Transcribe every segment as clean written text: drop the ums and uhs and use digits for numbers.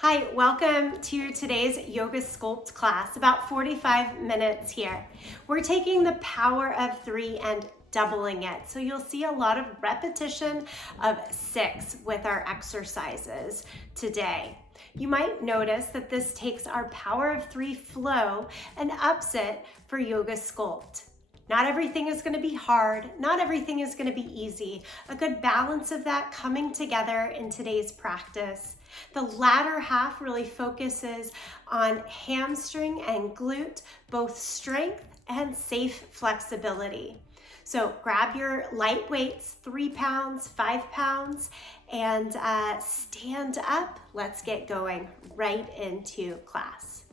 Hi, welcome to today's Yoga Sculpt class, about 45 minutes here. We're taking the power of 3 and doubling it. So you'll see a lot of repetition of 6 with our exercises today. You might notice that this takes our power of 3 flow and ups it for Yoga Sculpt. Not everything is going to be hard. Not everything is going to be easy. A good balance of that coming together in today's practice. The latter half really focuses on hamstring and glute, both strength and safe flexibility. So grab your light weights, 3 pounds, 5 pounds, and stand up. Let's get going right into class.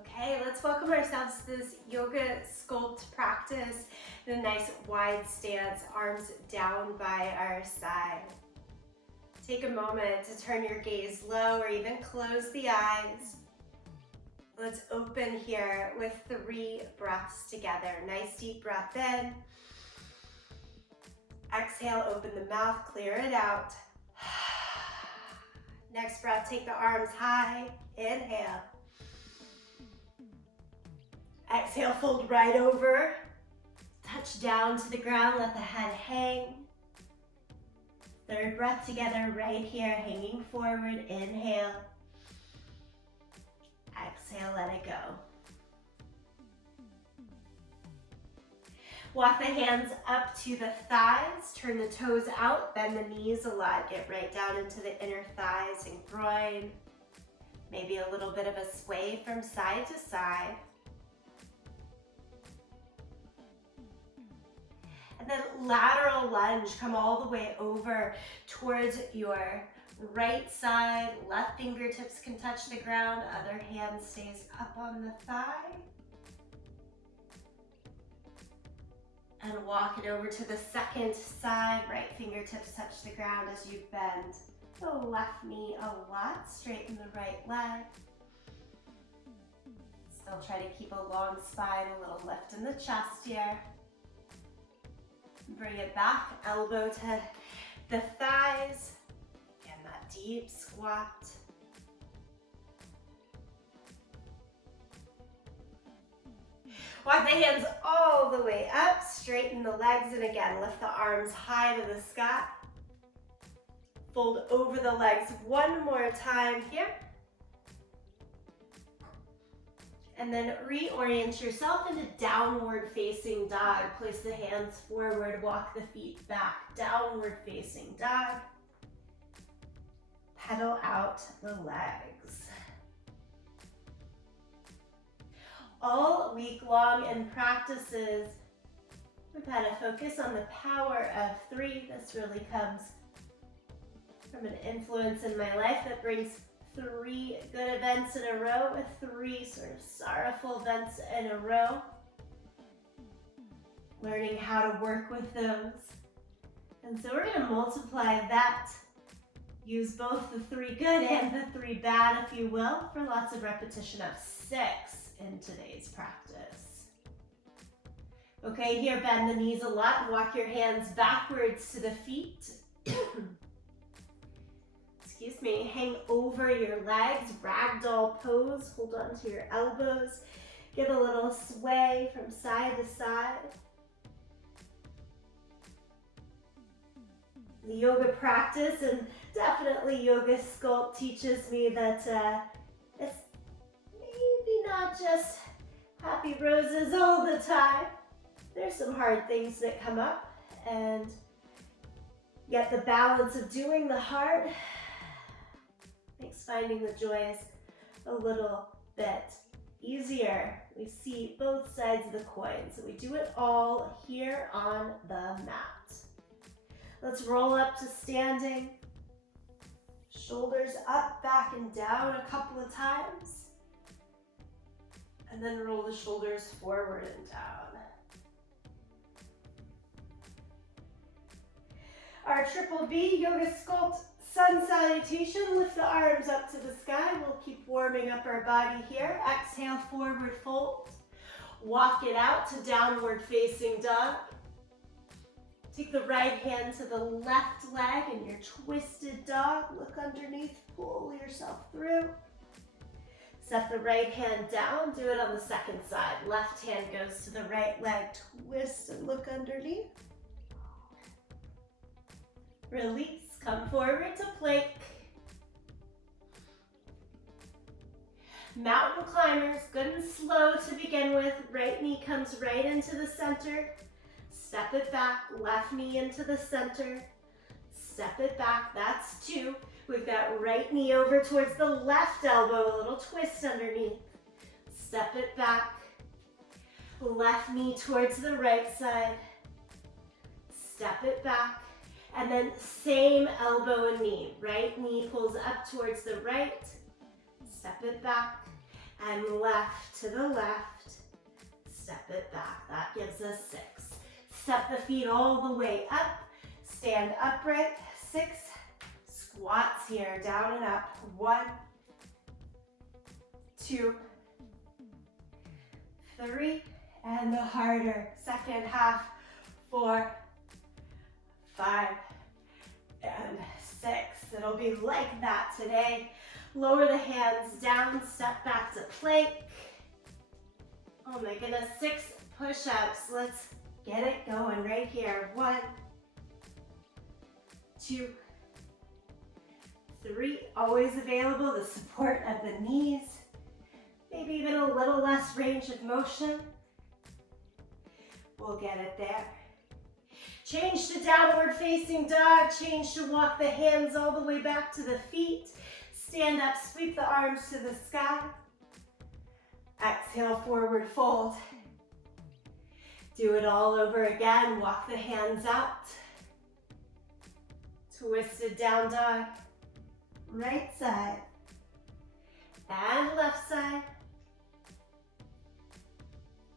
Okay, let's welcome ourselves to this Yoga Sculpt practice in a nice wide stance, arms down by our side. Take a moment to turn your gaze low or even close the eyes. Let's open here with 3 breaths together. Nice deep breath in. Exhale, open the mouth, clear it out. Next breath, take the arms high. Inhale. Exhale, fold right over. Touch down to the ground, let the head hang. Third breath together right here, hanging forward. Inhale. Exhale, let it go. Walk the hands up to the thighs, turn the toes out, bend the knees a lot. Get right down into the inner thighs and groin. Maybe a little bit of a sway from side to side. And then lateral lunge, come all the way over towards your right side. Left fingertips can touch the ground, other hand stays up on the thigh. And walk it over to the second side. Right fingertips touch the ground as you bend the left knee a lot. Straighten the right leg. Still try to keep a long spine, a little lift in the chest here. Bring it back, elbow to the thighs. Again, that deep squat. Walk the hands all the way up, straighten the legs, and again, lift the arms high to the sky. Fold over the legs one more time here. And then reorient yourself into downward facing dog. Place the hands forward, walk the feet back. Downward facing dog. Pedal out the legs. All week long in practices, we've had a focus on the power of 3. This really comes from an influence in my life that brings 3 good events in a row with 3 sort of sorrowful events in a row. Learning how to work with those. And so we're going to multiply that. Use both the 3 good and the 3 bad, if you will, for lots of repetition of 6 in today's practice. Okay, here bend the knees a lot and walk your hands backwards to the feet. Excuse me, hang over your legs, ragdoll pose, hold on to your elbows, give a little sway from side to side. The yoga practice, and definitely Yoga Sculpt, teaches me that it's maybe not just happy roses all the time. There's some hard things that come up, and yet the balance of doing the hard makes finding the joys a little bit easier. We see both sides of the coin, so we do it all here on the mat. Let's roll up to standing. Shoulders up, back, and down a couple of times. And then roll the shoulders forward and down. Our triple B, Yoga Sculpt Sun Salutation. Lift the arms up to the sky. We'll keep warming up our body here. Exhale, forward fold. Walk it out to downward facing dog. Take the right hand to the left leg in your twisted dog. Look underneath, pull yourself through. Step the right hand down, do it on the second side. Left hand goes to the right leg, twist and look underneath. Release, come forward to plank. Mountain climbers, good and slow to begin with. Right knee comes right into the center. Step it back, left knee into the center. Step it back, that's 2. We've got right knee over towards the left elbow, a little twist underneath. Step it back. Left knee towards the right side. Step it back. And then same elbow and knee. Right knee pulls up towards the right. Step it back. And left to the left. Step it back. That gives us 6. Step the feet all the way up. Stand upright. 6. Squats here, down and up. 1, 2, 3, and the harder second half. 4, 5, and 6. It'll be like that today. Lower the hands down, step back to plank. Oh my goodness, 6 push-ups. Let's get it going right here. 1, 2, 3, always available, the support of the knees. Maybe even a little less range of motion. We'll get it there. Change to downward facing dog. Change to walk the hands all the way back to the feet. Stand up, sweep the arms to the sky. Exhale, forward fold. Do it all over again. Walk the hands out. Twisted down dog. Right side and left side.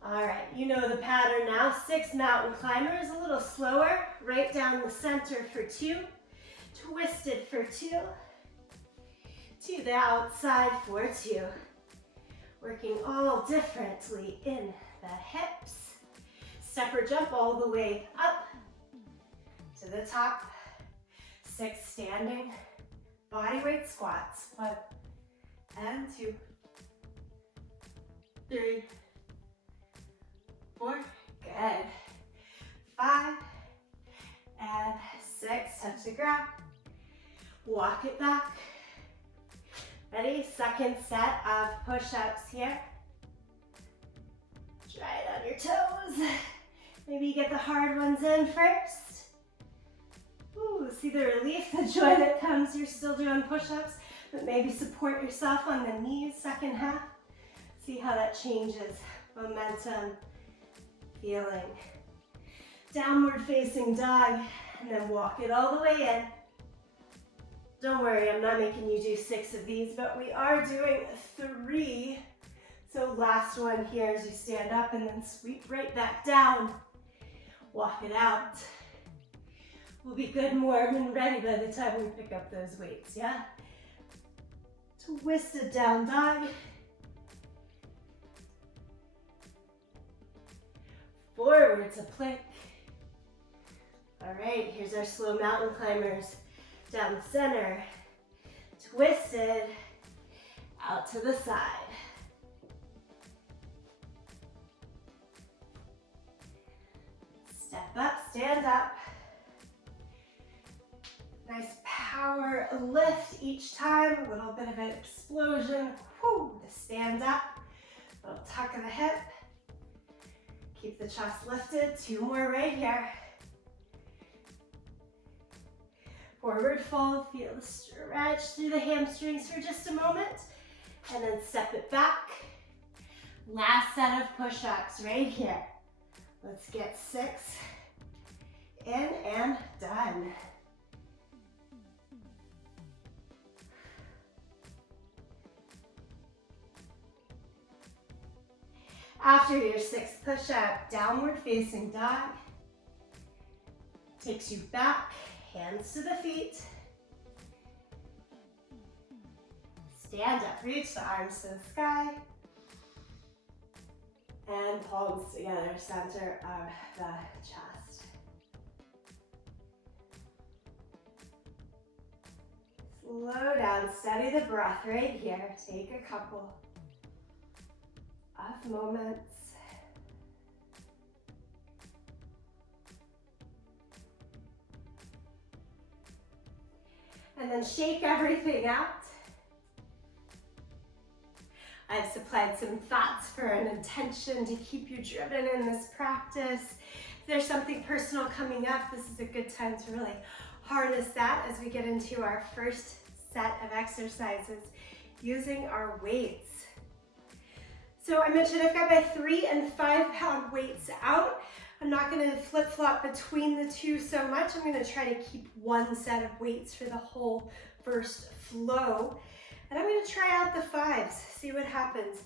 All right, you know the pattern now. 6 mountain climbers, a little slower. Right down the center for 2. Twisted for 2. To the outside for 2. Working all differently in the hips. Step or jump all the way up to the top. 6 standing. Bodyweight squats. 1 and 2, 3, 4, good. 5 and 6, touch the ground. Walk it back. Ready? Second set of push-ups here. Try it on your toes. Maybe you get the hard ones in first. Ooh, see the relief, the joy that comes. You're still doing push-ups, but maybe support yourself on the knees, second half. See how that changes. Momentum, feeling. Downward facing dog, and then walk it all the way in. Don't worry, I'm not making you do 6 of these, but we are doing 3. So last one here as you stand up and then sweep right back down. Walk it out. We'll be good and warm and ready by the time we pick up those weights, yeah? Twisted down dog. Forward to plank. All right, here's our slow mountain climbers. Down the center, twisted, out to the side. Step up, stand up. Nice power lift each time, a little bit of an explosion. Whew, to stand up, a little tuck of the hip. Keep the chest lifted, 2 more right here. Forward fold, feel the stretch through the hamstrings for just a moment, and then step it back. Last set of push-ups right here. Let's get 6 in and done. After your 6th push-up, downward facing dog. Takes you back, hands to the feet. Stand up, reach the arms to the sky. And palms together, center of the chest. Slow down, steady the breath right here. Take a couple. of moments. And then shake everything out. I've supplied some thoughts for an intention to keep you driven in this practice. If there's something personal coming up, this is a good time to really harness that as we get into our first set of exercises using our weights. So I mentioned I've got my 3 and 5 pound weights out. I'm not going to flip-flop between the two so much. I'm going to try to keep one set of weights for the whole first flow. And I'm going to try out the 5s, see what happens.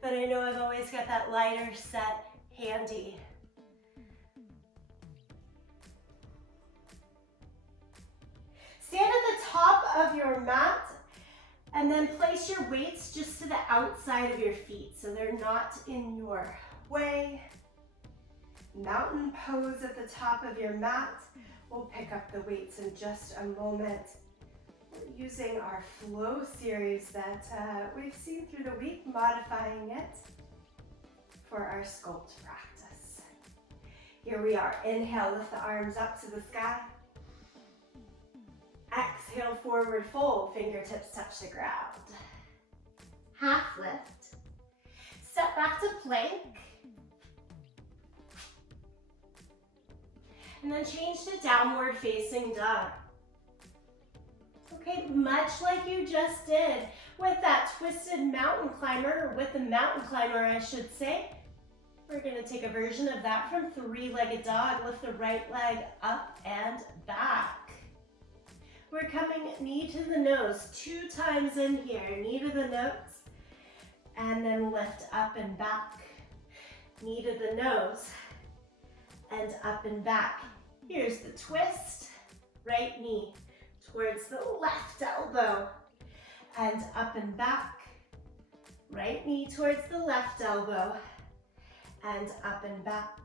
But I know I've always got that lighter set handy. Stand at the top of your mat and then place your weights just to the outside of your feet so they're not in your way. Mountain pose at the top of your mat. We'll pick up the weights in just a moment. We're using our flow series that we've seen through the week, modifying it for our sculpt practice. Here we are. Inhale, lift the arms up to the sky. Exhale, forward fold, fingertips touch the ground. Half lift. Step back to plank. And then change to downward facing dog. Okay, much like you just did with that twisted mountain climber, or with the mountain climber I should say, we're gonna take a version of that from 3-legged dog. Lift the right leg up and back. We're coming knee to the nose 2 times in here, knee to the nose, and then lift up and back. Knee to the nose and up and back. Here's the twist, right knee towards the left elbow and up and back. Right knee towards the left elbow and up and back.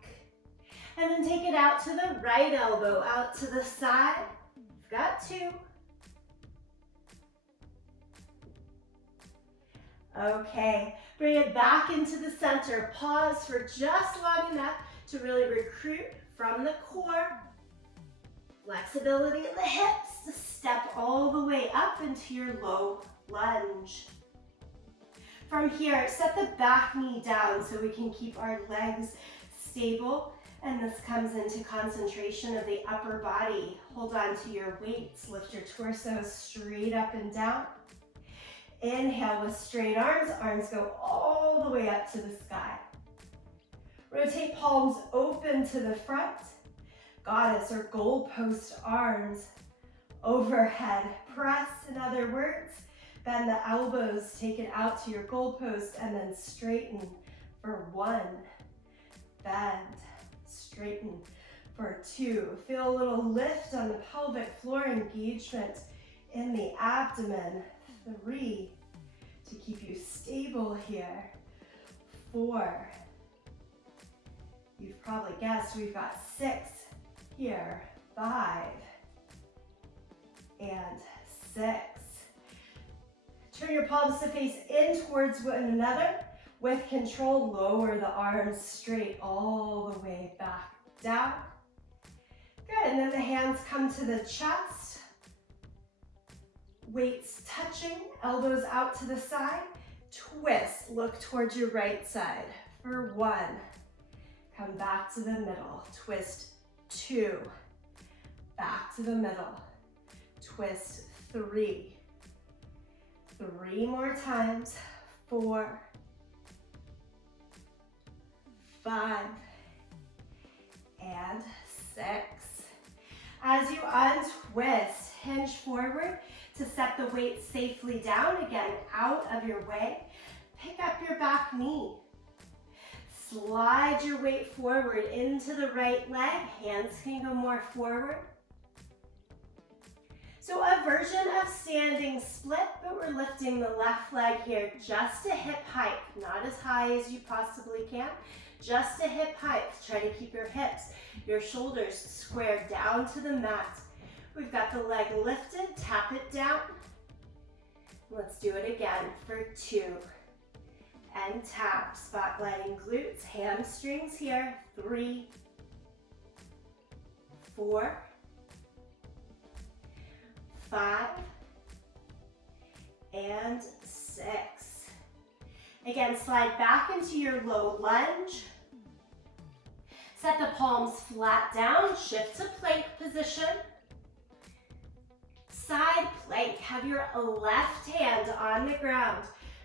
And then take it out to the right elbow, out to the side. You've got 2. Okay, bring it back into the center. Pause for just long enough to really recruit from the core. Flexibility in the hips to step all the way up into your low lunge. From here, set the back knee down so we can keep our legs stable. And this comes into concentration of the upper body. Hold on to your weights. Lift your torso straight up and down. Inhale with straight arms. Arms go all the way up to the sky. Rotate palms open to the front. Goddess or goalpost arms overhead. Press, in other words. Bend the elbows, take it out to your goalpost, and then straighten for 1. Bend, straighten for 2. Feel a little lift on the pelvic floor, engagement in the abdomen. 3, to keep you stable here. 4. You've probably guessed we've got 6 here. 5 and 6. Turn your palms to face in towards one another. With control, lower the arms straight all the way back down. Good, and then the hands come to the chest. Weights touching, elbows out to the side. Twist, look towards your right side for 1. Come back to the middle, twist 2. Back to the middle, twist 3. 3 more times, 4, 5, and 6. As you untwist, hinge forward to set the weight safely down, again, out of your way. Pick up your back knee. Slide your weight forward into the right leg. Hands can go more forward. So a version of standing split, but we're lifting the left leg here just to hip height, not as high as you possibly can, just to hip height. Try to keep your hips, your shoulders squared down to the mat. We've got the leg lifted, tap it down. Let's do it again for 2 and tap. Spotlighting glutes, hamstrings here. 3, 4, 5, and 6. Again, slide back into your low lunge. Set the palms flat down, shift to plank position. Side plank, have your left hand on the ground.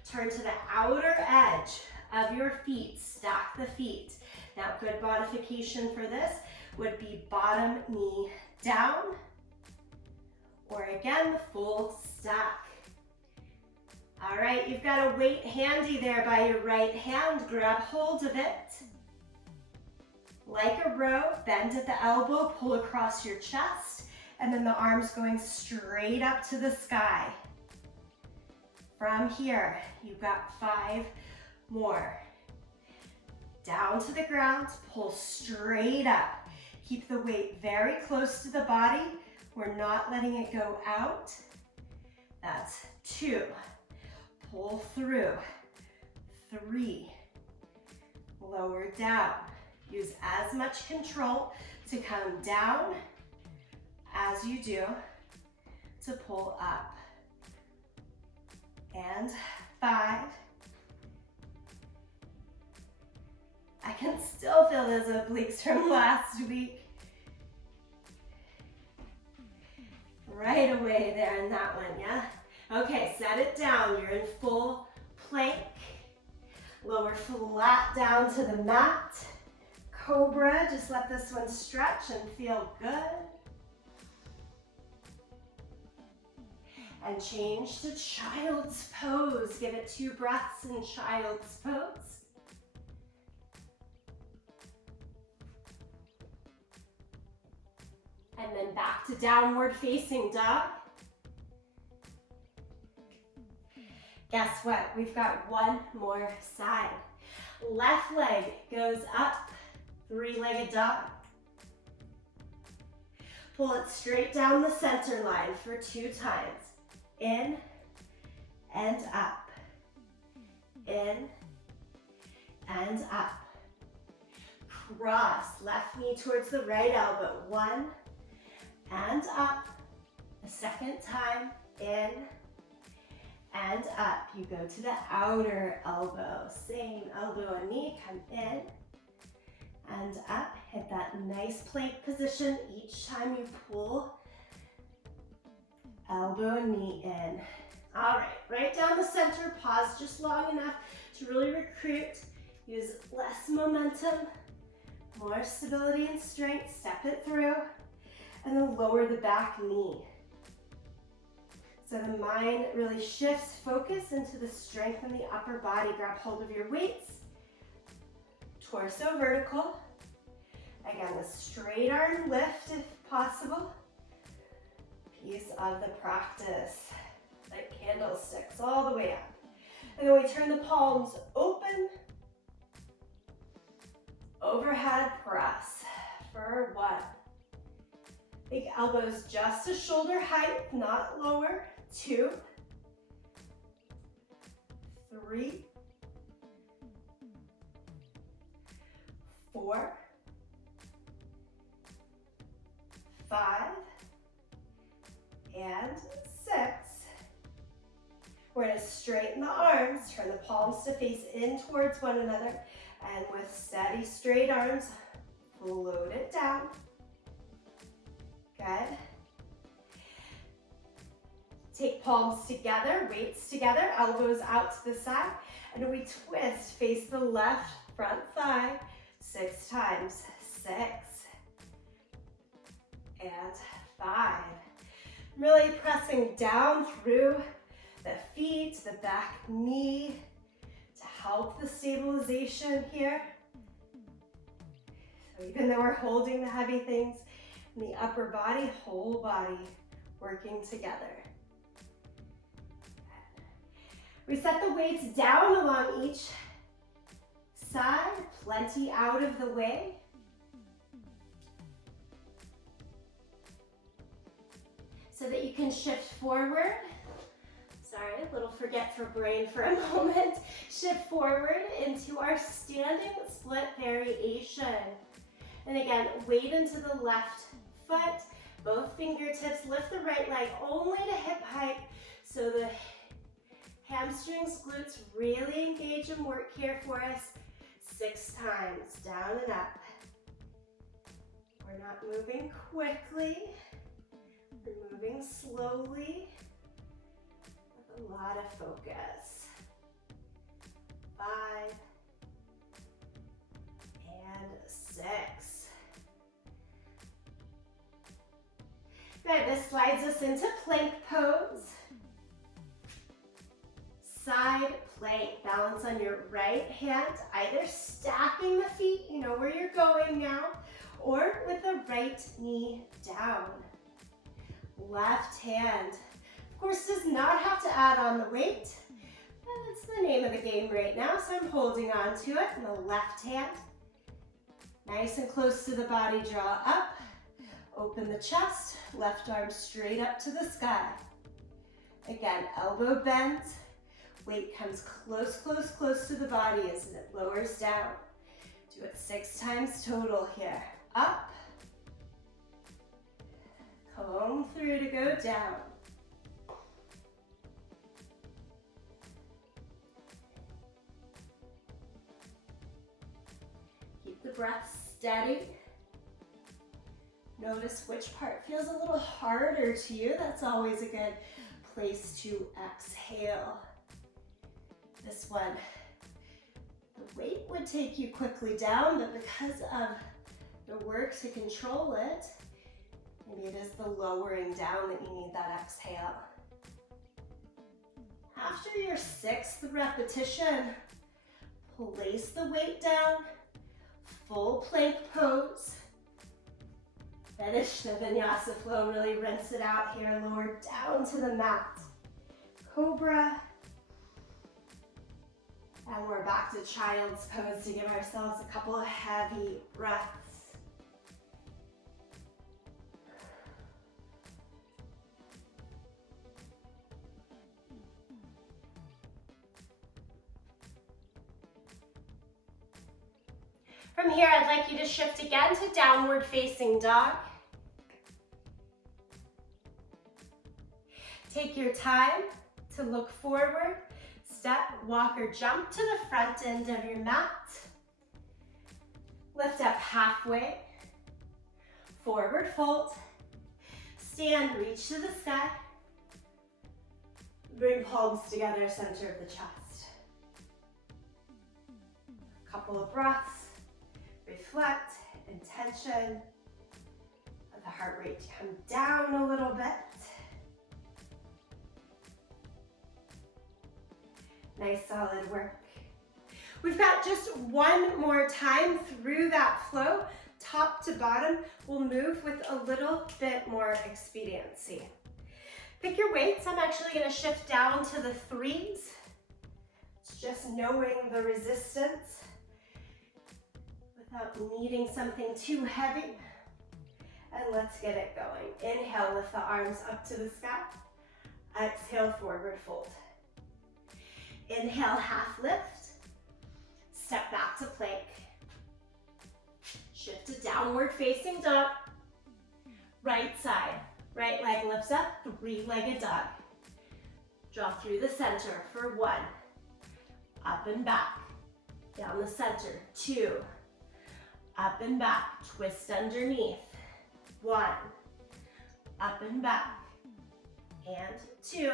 Turn to the outer edge of your feet, stack the feet. Now, good modification for this would be bottom knee down, or again, the full stack. All right, you've got a weight handy there by your right hand. Grab hold of it. Like a row, bend at the elbow, pull across your chest, and then the arms going straight up to the sky. From here, you've got 5 more. Down to the ground, pull straight up. Keep the weight very close to the body. We're not letting it go out. That's 2. Pull through. 3. Lower down. Use as much control to come down as you do to pull up. And 5. I can still feel those obliques from last week. Right away there in that one, yeah? Okay, set it down. You're in full plank. Lower flat down to the mat. Cobra, just let this one stretch and feel good. And change to child's pose. Give it 2 breaths in child's pose. And then back to downward facing dog. Guess what? We've got one more side. Left leg goes up, 3-legged dog. Pull it straight down the center line for 2 times. In and up. In and up. Cross, left knee towards the right elbow. 1 and up. The second time, in and up. You go to the outer elbow. Same elbow and knee, come in and up. Hit that nice plank position each time you pull. Elbow and knee in. All right, right down the center. Pause just long enough to really recruit. Use less momentum, more stability and strength. Step it through. And then lower the back knee. So the mind really shifts focus into the strength in the upper body. Grab hold of your weights. Torso vertical. Again, the straight arm lift if possible. Piece of the practice. Like candlesticks all the way up. And then we turn the palms open. Overhead press for 1. Big elbows just to shoulder height, not lower. 2, 3, 4, 5, and 6. We're going to straighten the arms, turn the palms to face in towards one another, and with steady straight arms, float it down. Good. Take palms together, weights together, elbows out to the side, and we twist, face the left front thigh 6 times. 6 and 5. Really pressing down through the feet, the back knee to help the stabilization here. So even though we're holding the heavy things in the upper body, whole body working together. We set the weights down along each side, plenty out of the way. So that you can shift forward. Sorry, a little forgetful brain for a moment. Shift forward into our standing split variation. And again, weight into the left foot. Both fingertips, lift the right leg only to hip height so the hamstrings, glutes really engage and work here for us. 6 times, down and up. We're not moving quickly. We're moving slowly with a lot of focus. 5 and 6. Good, this slides us into plank pose. Side plank, balance on your right hand, either stacking the feet, you know where you're going now, or with the right knee down. Left hand, of course, does not have to add on the weight. That's the name of the game right now, so I'm holding on to it in the left hand. Nice and close to the body, draw up. Open the chest, left arm straight up to the sky. Again, elbow bends. Weight comes close, close, close to the body as it lowers down. Do it 6 times total here. Up. Comb through to go down. Keep the breath steady. Notice which part feels a little harder to you. That's always a good place to exhale. This one, the weight would take you quickly down, but because of the work to control it, maybe it is the lowering down that you need that exhale. After your 6th repetition, place the weight down, full plank pose. Finish the vinyasa flow, really rinse it out here, lower down to the mat. Cobra. And we're back to child's pose to give ourselves a couple of heavy breaths. From here, I'd like you to shift again to downward facing dog. Take your time to look forward. Step, walk, or jump to the front end of your mat. Lift up halfway. Forward fold. Stand, reach to the sky. Bring palms together, center of the chest. A couple of breaths. Reflect, intention. Let the heart rate come down a little bit. Nice solid work. We've got just one more time through that flow, top to bottom. We'll move with a little bit more expediency. Pick your weights. I'm actually going to shift down to the 3s. It's just knowing the resistance without needing something too heavy. And let's get it going. Inhale, lift the arms up to the sky. Exhale, forward fold. Inhale, half lift. Step back to plank. Shift to downward facing dog. Right side. Right leg lifts up, 3-legged dog. Draw through the center for 1. Up and back. Down the center, 2. Up and back, twist underneath. 1. Up and back. And 2.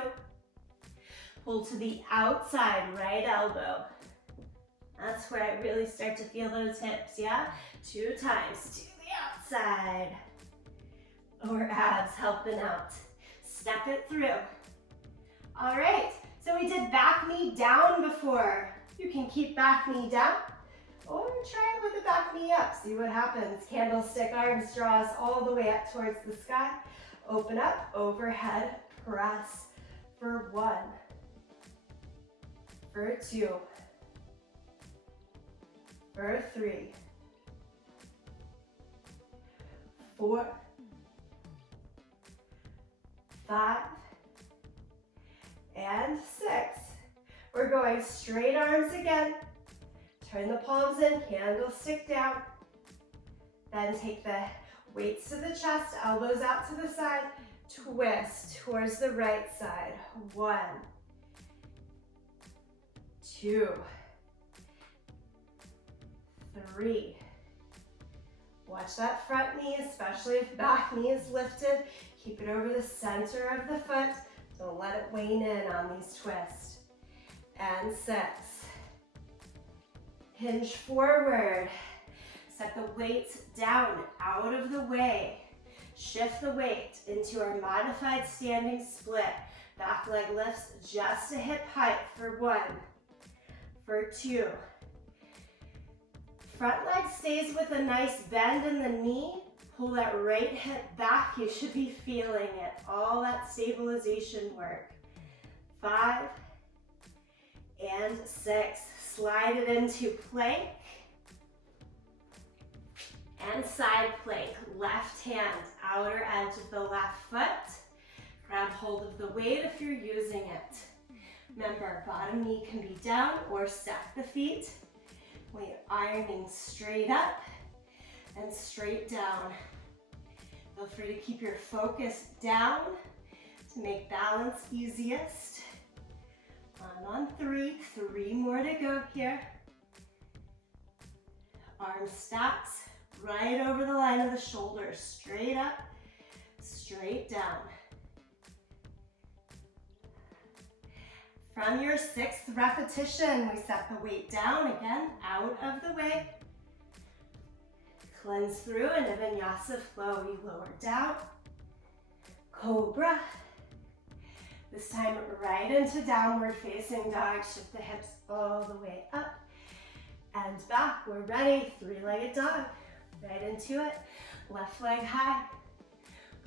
Pull to the outside, right elbow. That's where I really start to feel those hips, yeah? 2 times to the outside. Lower abs helping out. Step it through. All right, so we did back knee down before. You can keep back knee down or try it with the back knee up. See what happens. Candlestick arms draw us all the way up towards the sky. Open up, overhead, press for 1. For 2, for 3, 4, 5, and 6. We're going straight arms again. Turn the palms in, candlestick down. Then take the weights to the chest, elbows out to the side. Twist towards the right side. 1, 2, 3. Watch that front knee, especially if back knee is lifted. Keep it over the center of the foot. Don't let it wane in on these twists. And 6. Hinge forward. Set the weights down, out of the way. Shift the weight into our modified standing split. Back leg lifts just to hip height for 1, for 2. Front leg stays with a nice bend in the knee. Pull that right hip back. You should be feeling it. All that stabilization work. 5 and 6. Slide it into plank. And side plank. Left hand, outer edge of the left foot. Grab hold of the weight if you're using it. Remember, bottom knee can be down or stack the feet. We're ironing straight up and straight down. Feel free to keep your focus down to make balance easiest. On 3, 3 more to go here. Arm stacks right over the line of the shoulders, straight up, straight down. From your 6th repetition, we set the weight down again, out of the way. Cleanse through into vinyasa flow. We lower down, cobra. This time right into downward facing dog. Shift the hips all the way up and back. We're ready, 3-legged dog. Right into it, left leg high.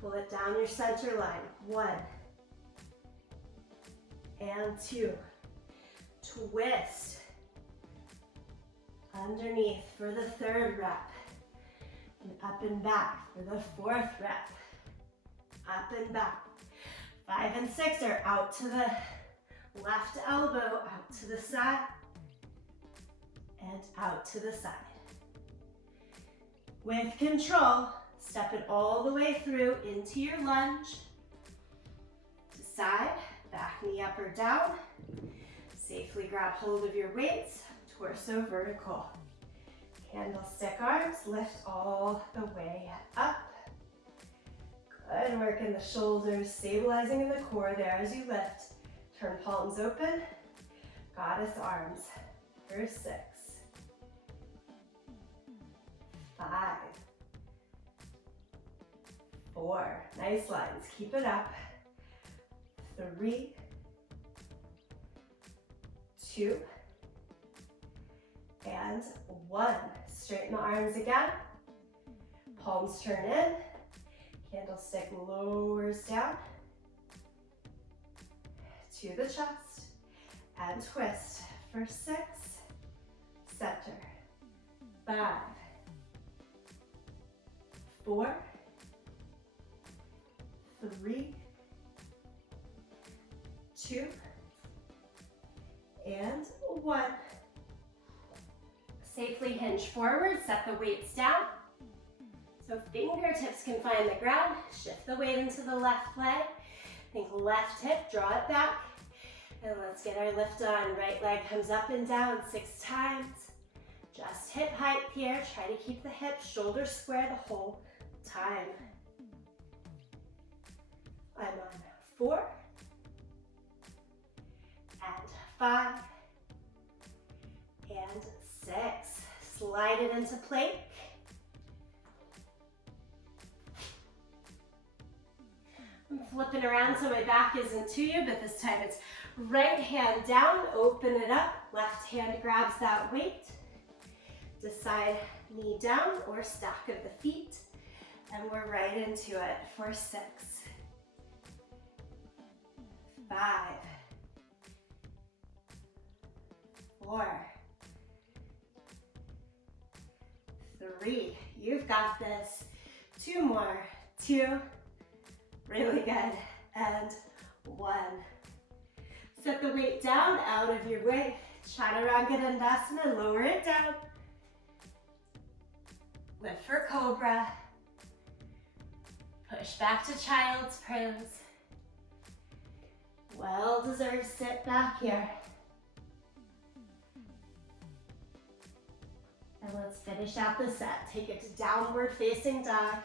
Pull it down your center line. 1 and 2. Twist. Underneath for the 3rd rep. And up and back for the 4th rep. Up and back. 5 and 6 are out to the left elbow, out to the side, and out to the side. With control, step it all the way through into your lunge. To side, back knee up or down. Safely grab hold of your weights, torso vertical. Candlestick arms, lift all the way up. Good work in the shoulders, stabilizing in the core there as you lift. Turn palms open, goddess arms for 6, 5, 4, nice lines, keep it up. 3, 2, and 1. Straighten the arms again. Palms turn in. Candlestick lowers down to the chest and twist for 6. Center. 5, 4, 3, 2, and 1. Safely hinge forward, set the weights down. So fingertips can find the ground. Shift the weight into the left leg. Think left hip, draw it back. And let's get our lift on. Right leg comes up and down 6 times. Just hip height here. Try to keep the hips, shoulders square the whole time. I'm on 4 and 5 and 6. Slide it into plank. I'm flipping around so my back isn't to you, but this time it's right hand down, open it up. Left hand grabs that weight. Decide knee down or stack of the feet. And we're right into it for 6, 5, 4, 3. You've got this. 2 more. 2. Really good. And 1. Set the weight down, out of your way. Chaturanga Dandasana, lower it down. Lift for Cobra. Push back to Child's Pose. Well-deserved sit back here. And let's finish out the set. Take it to downward facing dog.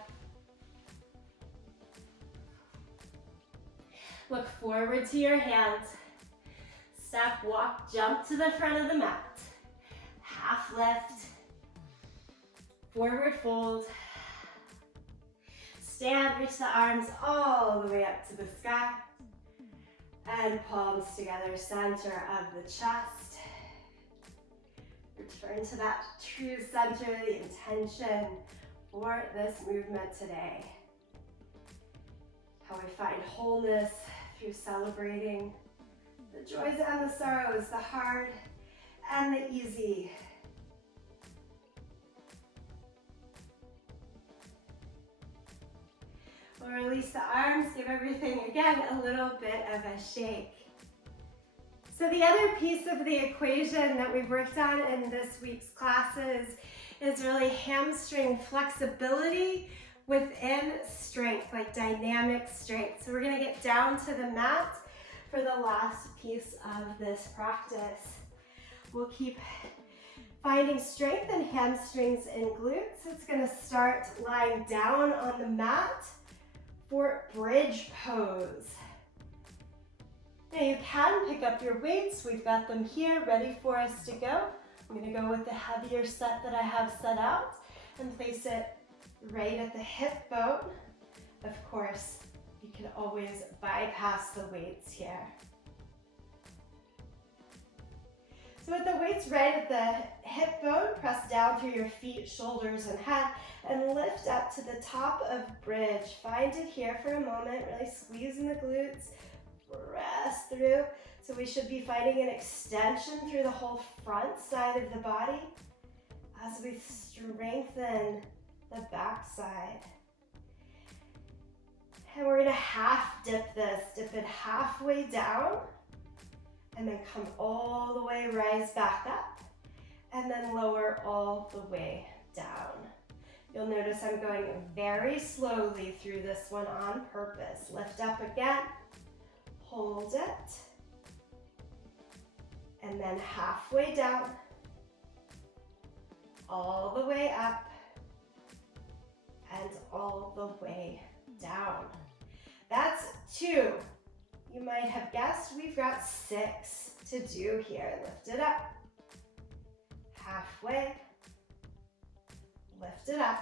Look forward to your hands. Step, walk, jump to the front of the mat. Half lift. Forward fold. Stand, reach the arms all the way up to the sky. And palms together, center of the chest. Return to that true center, the intention for this movement today. How we find wholeness through celebrating the joys and the sorrows, the hard and the easy. We'll release the arms, give everything, again, a little bit of a shake. So the other piece of the equation that we've worked on in this week's classes is really hamstring flexibility within strength, like dynamic strength. So we're gonna get down to the mat for the last piece of this practice. We'll keep finding strength in hamstrings and glutes. It's gonna start lying down on the mat for bridge pose. Now you can pick up your weights. We've got them here ready for us to go. I'm gonna go with the heavier set that I have set out and place it right at the hip bone. Of course, you can always bypass the weights here. So with the weights right at the hip bone, press down through your feet, shoulders, and head, and lift up to the top of bridge. Find it here for a moment, really squeeze in the glutes, press through. So we should be finding an extension through the whole front side of the body as we strengthen the back side. And we're gonna half dip this, dip it halfway down, and then come all the way, rise back up, and then lower all the way down. You'll notice I'm going very slowly through this one on purpose. Lift up again, hold it, and then halfway down, all the way up, and all the way down. That's 2. You might have guessed we've got 6 to do here. Lift it up, halfway, lift it up,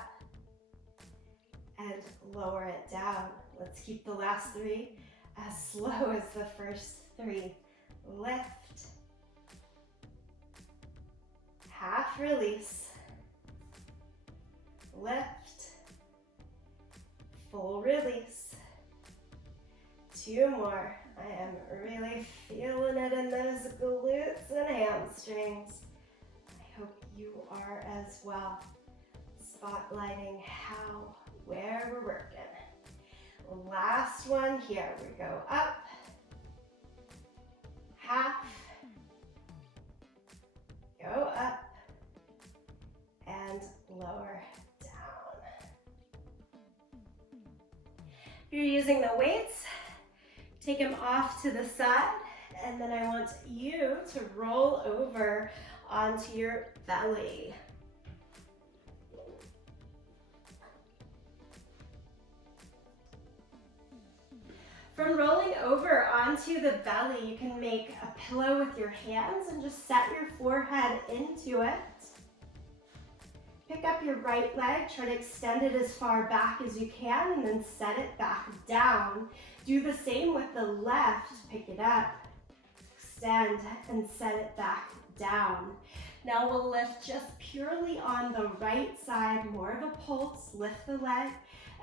and lower it down. Let's keep the last 3 as slow as the first 3. Lift, half release, lift, full release. 2 more. I am really feeling it in those glutes and hamstrings. I hope you are as well. Spotlighting how, where we're working. Last one here. We go up, half, go up, and lower down. If you're using the weights, take them off to the side, and then I want you to roll over onto your belly. From rolling over onto the belly, you can make a pillow with your hands and just set your forehead into it. Pick up your right leg, try to extend it as far back as you can, and then set it back down. Do the same with the left. Pick it up, extend, and set it back down. Now we'll lift just purely on the right side, more of a pulse. Lift the leg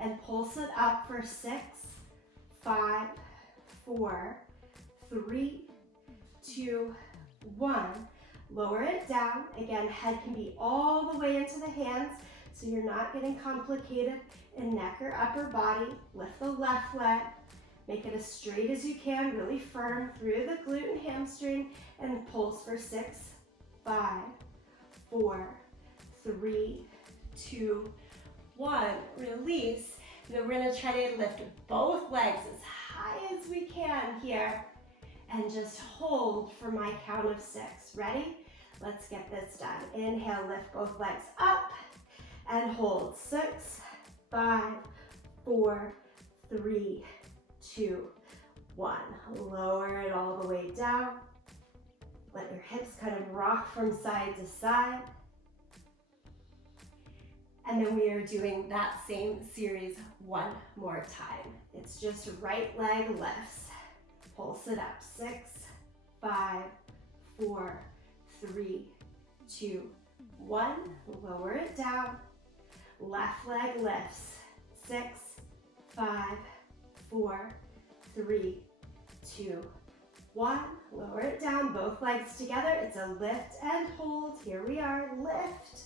and pulse it up for 6, 5, 4, 3, 2, 1. Lower it down. Again, head can be all the way into the hands, so you're not getting complicated in neck or upper body. Lift the left leg, Make it as straight as you can, really firm through the glute and hamstring, and pulse for 6, 5, 4, 3, 2, 1. Release. And then we're gonna try to lift both legs as high as we can here, and just hold for my count of 6. Ready? Let's get this done. Inhale, lift both legs up, and hold. 6, 5, 4, 3, 2, 1. Lower it all the way down. Let your hips kind of rock from side to side. And then we are doing that same series one more time. It's just right leg lifts. Pulse it up. 6, 5, 4, 3, 2, 1. Lower it down. Left leg lifts. 6, 5, 4, 3, 2, 1. Lower it down, both legs together. It's a lift and hold. Here we are, lift.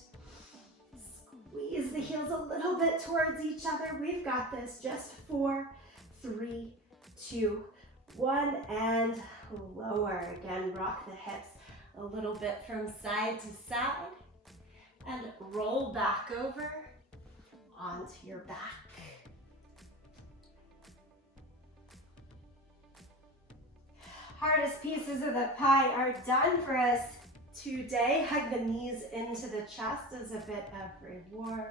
Squeeze the heels a little bit towards each other. We've got this. Just 4, 3, 2, 1, and lower. Again, rock the hips a little bit from side to side, and roll back over onto your back. Hardest pieces of the pie are done for us today. Hug the knees into the chest as a bit of reward.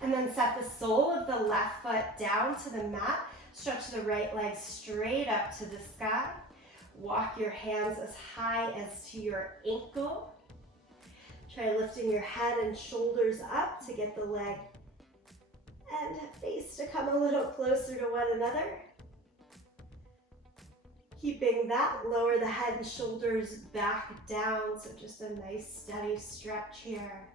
And then set the sole of the left foot down to the mat. Stretch the right leg straight up to the sky. Walk your hands as high as to your ankle. Try lifting your head and shoulders up to get the leg and face to come a little closer to one another. Keeping that, lower the head and shoulders back down, so just a nice steady stretch here.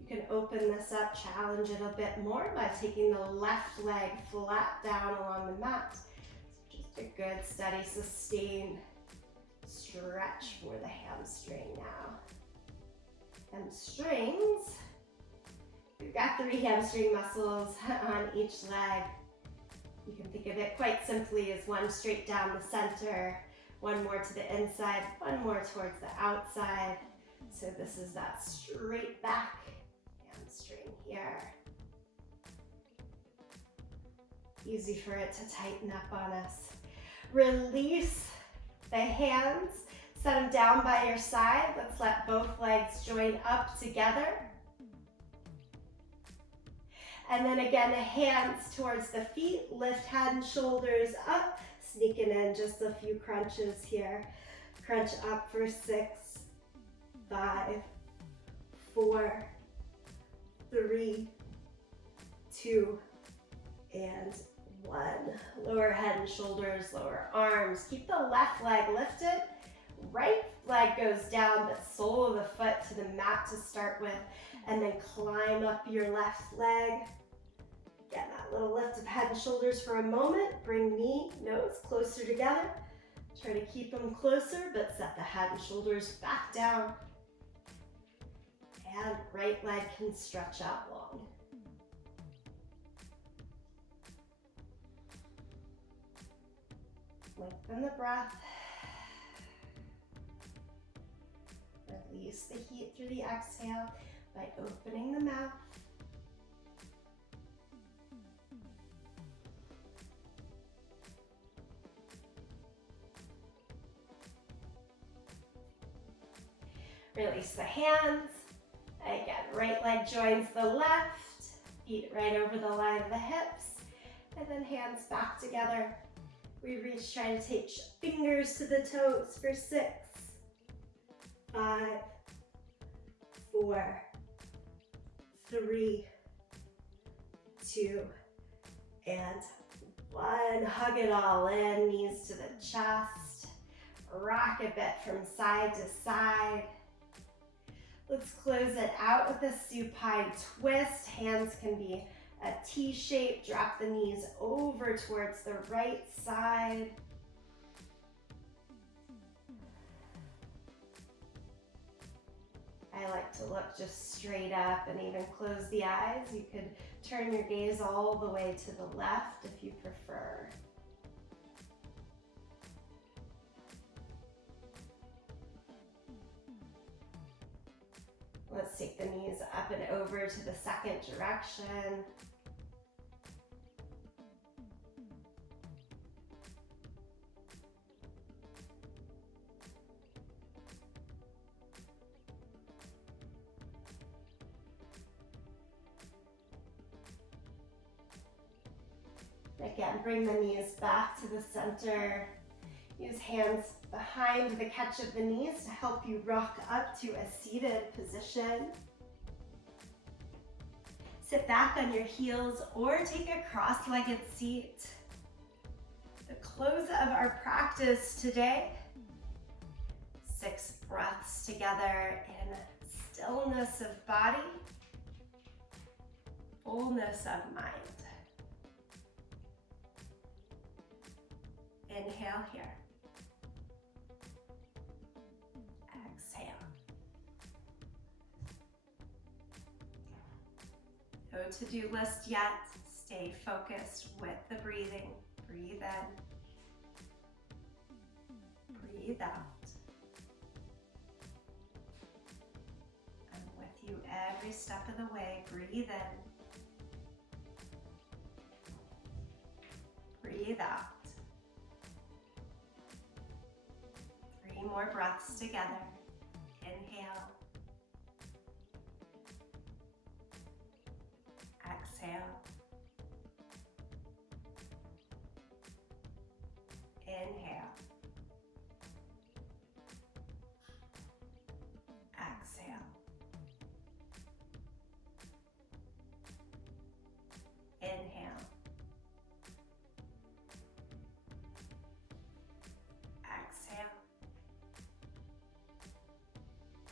You can open this up, challenge it a bit more by taking the left leg flat down along the mat. So just a good, steady, sustained stretch for the hamstring now. Hamstrings. We've got 3 hamstring muscles on each leg. You can think of it quite simply as one straight down the center, one more to the inside, one more towards the outside. So this is that straight back hamstring here. Easy for it to tighten up on us. Release the hands, set them down by your side. Let's let both legs join up together. And then again, the hands towards the feet, lift head and shoulders up, sneaking in just a few crunches here. Crunch up for 6, 5, 4, 3, 2, and 1. Lower head and shoulders, lower arms. Keep the left leg lifted. Right leg goes down, but sole of the foot to the mat to start with, and then climb up your left leg. Get that little lift of head and shoulders for a moment. Bring knee, nose closer together. Try to keep them closer, but set the head and shoulders back down. And right leg can stretch out long. Lengthen the breath. Release the heat through the exhale by opening the mouth. Release the hands. Again, right leg joins the left, feet right over the line of the hips, and then hands back together. We reach, try to take fingers to the toes for 6, 5, 4, 3, 2, and 1. Hug it all in, knees to the chest. Rock a bit from side to side. Let's close it out with a supine twist. Hands can be a T shape. Drop the knees over towards the right side. I like to look just straight up and even close the eyes. You could turn your gaze all the way to the left if you prefer. Let's take the knees up and over to the second direction. Again, bring the knees back to the center. Use hands behind the catch of the knees to help you rock up to a seated position. Sit back on your heels or take a cross-legged seat. The close of our practice today, 6 breaths together in stillness of body, fullness of mind. Inhale here. Exhale. No to-do list yet. Stay focused with the breathing. Breathe in. Breathe out. I'm with you every step of the way. Breathe in. Breathe out. 3 more breaths together. Inhale. Exhale. Inhale. Exhale. Inhale. Exhale.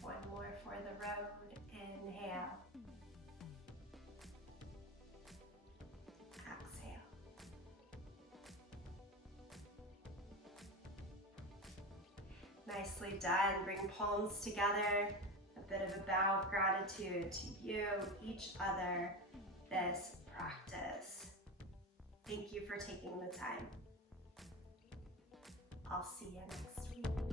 One more for the road. Inhale. Exhale. Nicely done. Bring palms together. A bit of a bow of gratitude to you, each other, this practice. Thank you for taking the time. I'll see you next week.